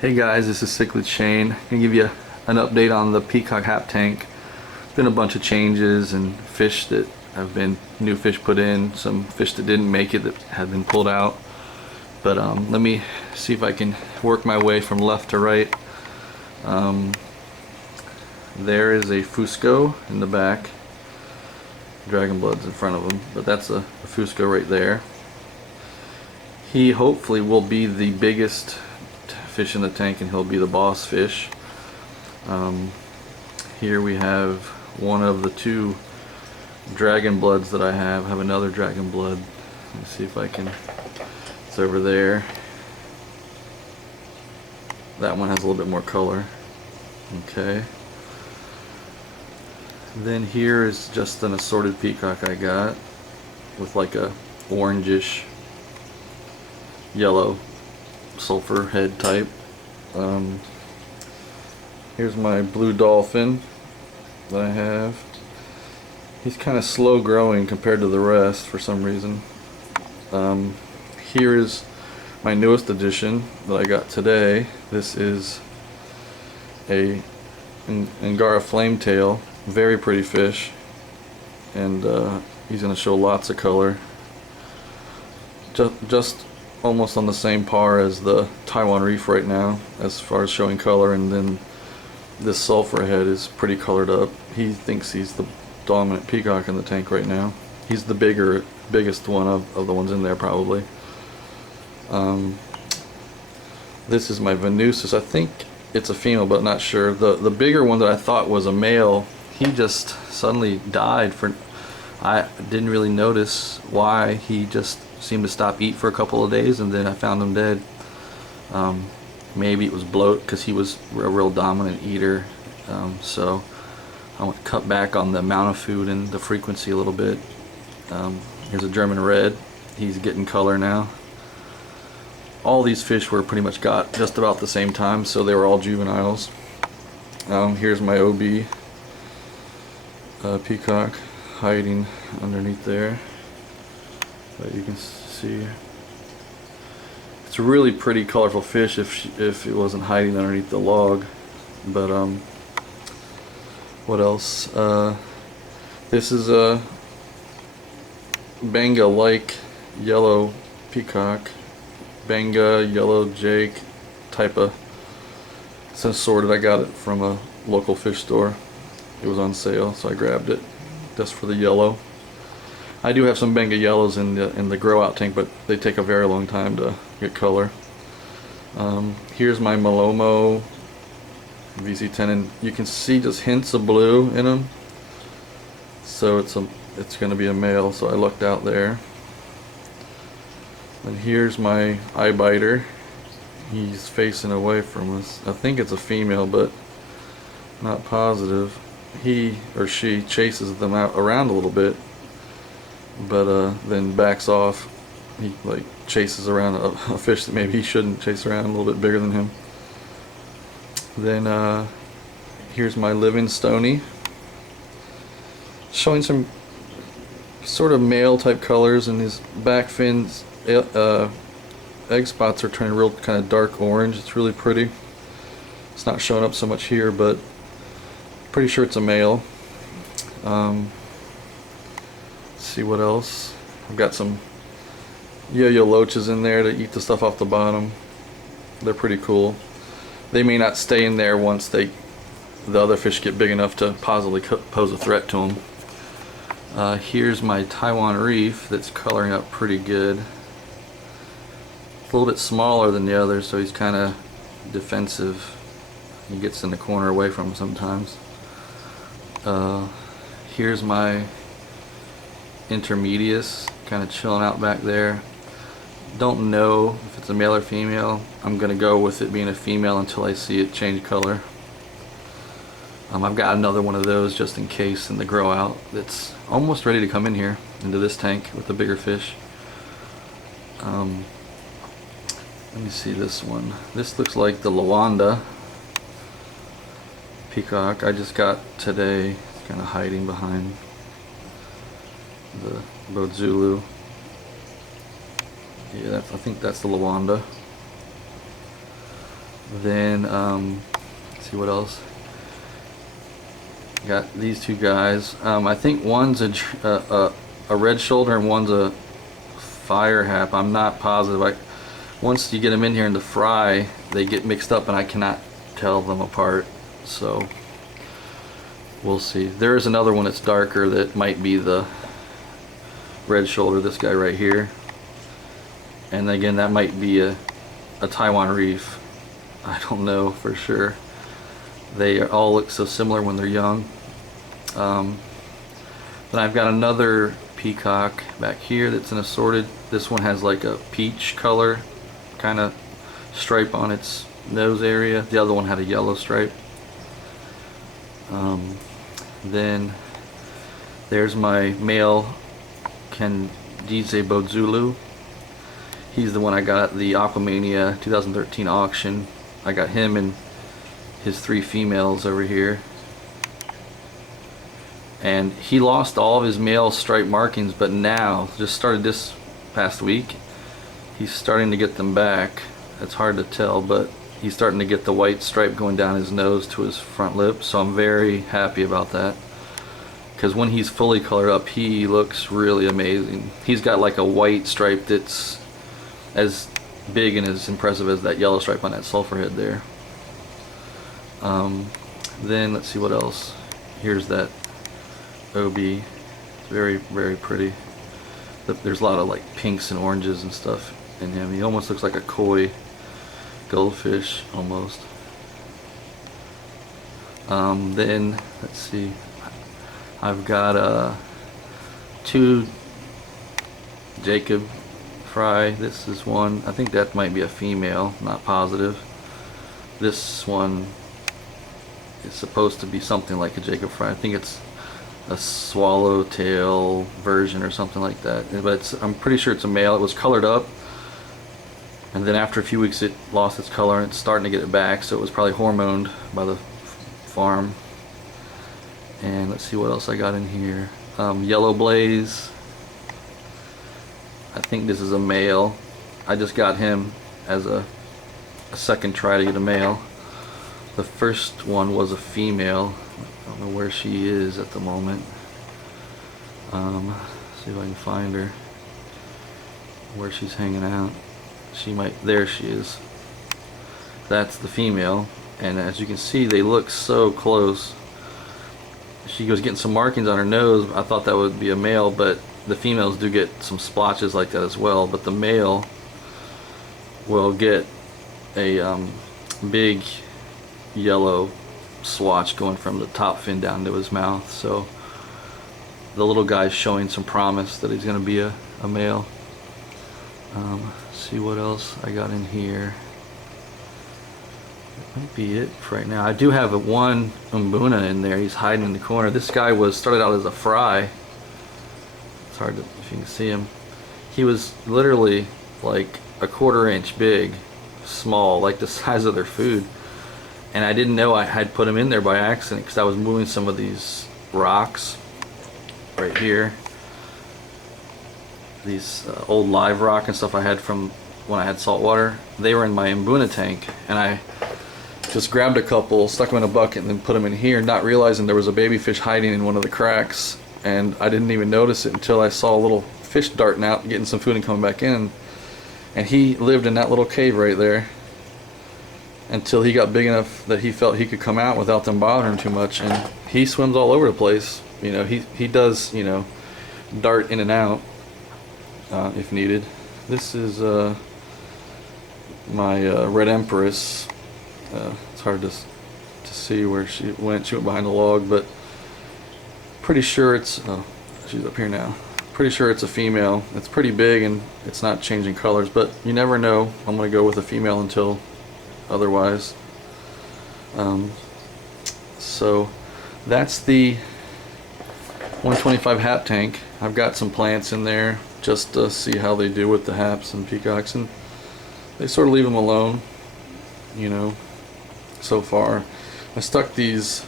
Hey guys, this is Cichlid Shane. I'm gonna give you an update on the Peacock Hap Tank. Been a bunch of changes and fish that have been new fish put in, some fish that didn't make it that had been pulled out. But let me see if I can work my way from left to right. There is a Fusco in the back. Dragon Blood's in front of him, but that's a Fusco right there. He hopefully will be the biggest fish in the tank and he'll be the boss fish. Here we have one of the two Dragon Bloods that I have another Dragon Blood. Let me see if I can, it's over there. That one has a little bit more color. Okay. Then here is just an assorted peacock I got with like a orangish yellow sulfur head type. Here's my blue dolphin that I have. He's kind of slow growing compared to the rest for some reason. Here is my newest addition that I got today. This is a Angara Flametail, very pretty fish, and he's going to show lots of color. Just almost on the same par as the Taiwan Reef right now as far as showing color, and then this sulfur head is pretty colored up. He thinks he's the dominant peacock in the tank right now. He's the biggest one of the ones in there probably. This is my Venusis. I think it's a female but not sure. The bigger one that I thought was a male, he just suddenly died. I didn't really notice why. He just seemed to stop eat for a couple of days and then I found him dead. Maybe it was bloat because he was a real dominant eater, so I want to cut back on the amount of food and the frequency a little bit. Here's a German Red. He's getting color now. All these fish were pretty much got just about the same time, so they were all juveniles. Here's my OB peacock hiding underneath there. But you can see it's a really pretty colorful fish if it wasn't hiding underneath the log. But what else? This is a Benga like yellow peacock, Benga yellow Jake type of. It's assorted. I got it from a local fish store. It was on sale, so I grabbed it just for the yellow. I do have some Benga yellows in the grow out tank, but they take a very long time to get color. Here's my Malomo VC10, and you can see just hints of blue in them. So it's going to be a male. So I looked out there. And here's my eye biter. He's facing away from us. I think it's a female, but not positive. He or she chases them out around a little bit, but then backs off. He like chases around a fish that maybe he shouldn't chase around, a little bit bigger than him. Then here's my Livingstone, showing some sort of male type colors, and his back fins egg spots are turning real kind of dark orange. It's really pretty. It's not showing up so much here, but pretty sure it's a male. Let's see what else. I've got some yo-yo loaches in there to eat the stuff off the bottom. They're pretty cool. They may not stay in there once the other fish get big enough to possibly pose a threat to them. Here's my Taiwan Reef that's coloring up pretty good. A little bit smaller than the others, so he's kind of defensive. He gets in the corner away from him sometimes. Here's my Intermedius, kind of chilling out back there. Don't know if it's a male or female. I'm gonna go with it being a female until I see it change color. I've got another one of those just in case in the grow out that's almost ready to come in here into this tank with the bigger fish. Let me see this one. This looks like the Lawanda peacock I just got today. It's kind of hiding behind the Bodzulu. Yeah, I think that's the Lawanda. Then let's see what else. Got these two guys. I think one's a red shoulder and one's a fire hap. I'm not positive. Once you get them in here in the fry, they get mixed up and I cannot tell them apart. So we'll see. There is another one that's darker that might be the red shoulder, this guy right here. And again, that might be a Taiwan Reef. I don't know for sure. They all look so similar when they're young. Then I've got another peacock back here that's an assorted. This one has like a peach color kind of stripe on its nose area. The other one had a yellow stripe. Then there's my male Candice Bodzulu. He's the one I got at the Aquamania 2013 auction. I got him and his 3 females over here. And he lost all of his male stripe markings, but now, just started this past week, he's starting to get them back. It's hard to tell, but he's starting to get the white stripe going down his nose to his front lip, so I'm very happy about that. Because when he's fully colored up, he looks really amazing. He's got like a white stripe that's as big and as impressive as that yellow stripe on that sulfur head there. Then let's see what else. Here's that OB. It's very, very pretty. There's a lot of like pinks and oranges and stuff in him. He almost looks like a koi goldfish almost. Then let's see. I've got 2 Jacob Fry. This is one. I think that might be a female. Not positive. This one is supposed to be something like a Jacob Fry. I think it's a swallowtail version or something like that. But I'm pretty sure it's a male. It was colored up, and then after a few weeks it lost its color and it's starting to get it back. So it was probably hormoned by the farm. And let's see what else I got in here. Yellow Blaze. I think this is a male. I just got him as a second try to get a male. The first one was a female. I don't know where she is at the moment. See if I can find her. Where she's hanging out. She might. There she is. That's the female. And as you can see, they look so close. She was getting some markings on her nose. I thought that would be a male, but the females do get some splotches like that as well. But the male will get a big yellow swatch going from the top fin down to his mouth. So the little guy's showing some promise that he's going to be a male. See what else I got in here. That might be it for right now. I do have one Umbuna in there. He's hiding in the corner. This guy started out as a fry. It's hard to, if you can see him. He was literally like a 1/4 inch big, small, like the size of their food. And I didn't know I had put him in there by accident because I was moving some of these rocks right here. These old live rock and stuff I had from when I had salt water. They were in my Umbuna tank, and I just grabbed a couple, stuck them in a bucket, and then put them in here, not realizing there was a baby fish hiding in one of the cracks. And I didn't even notice it until I saw a little fish darting out, getting some food and coming back in. And he lived in that little cave right there until he got big enough that he felt he could come out without them bothering him too much. And he swims all over the place. You know, he does, you know, dart in and out if needed. This is my Red Empress. It's hard to see where she went. She went behind the log, but pretty sure it's she's up here now. Pretty sure it's a female. It's pretty big and it's not changing colors, but you never know. I'm gonna go with a female until otherwise. So that's the 125 hap tank. I've got some plants in there just to see how they do with the haps and peacocks, and they sort of leave them alone, you know. So far I stuck these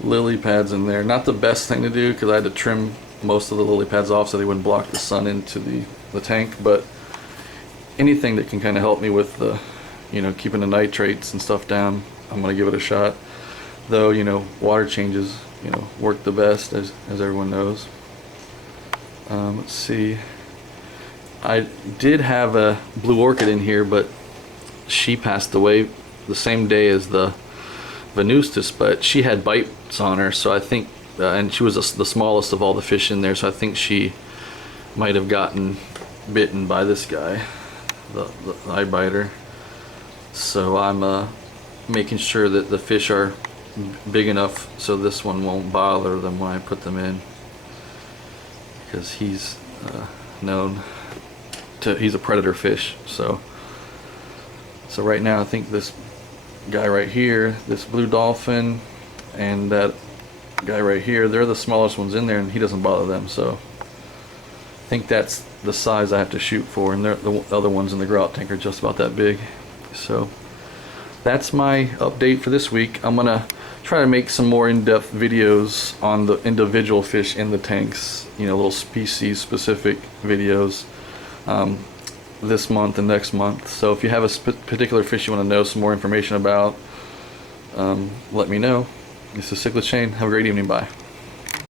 lily pads in there. Not the best thing to do because I had to trim most of the lily pads off so they wouldn't block the sun into the tank, but anything that can kind of help me with the you know, keeping the nitrates and stuff down, I'm gonna give it a shot. Though, you know, water changes, you know, work the best, as everyone knows. Let's see. I did have a blue orchid in here, but she passed away the same day as the Venustus, but she had bites on her, so I think, and she was the smallest of all the fish in there, so I think she might have gotten bitten by this guy, the eye biter. So I'm making sure that the fish are big enough so this one won't bother them when I put them in, because he's known to, he's a predator fish. So right now I think this guy right here, this blue dolphin, and that guy right here, they're the smallest ones in there, and he doesn't bother them. So I think that's the size I have to shoot for, and the other ones in the grout tank are just about that big. So that's my update for this week. I'm gonna try to make some more in-depth videos on the individual fish in the tanks, you know, little species specific videos, this month and next month. So if you have a particular fish you want to know some more information about, let me know. This is Cichlid Shane. Have a great evening. Bye.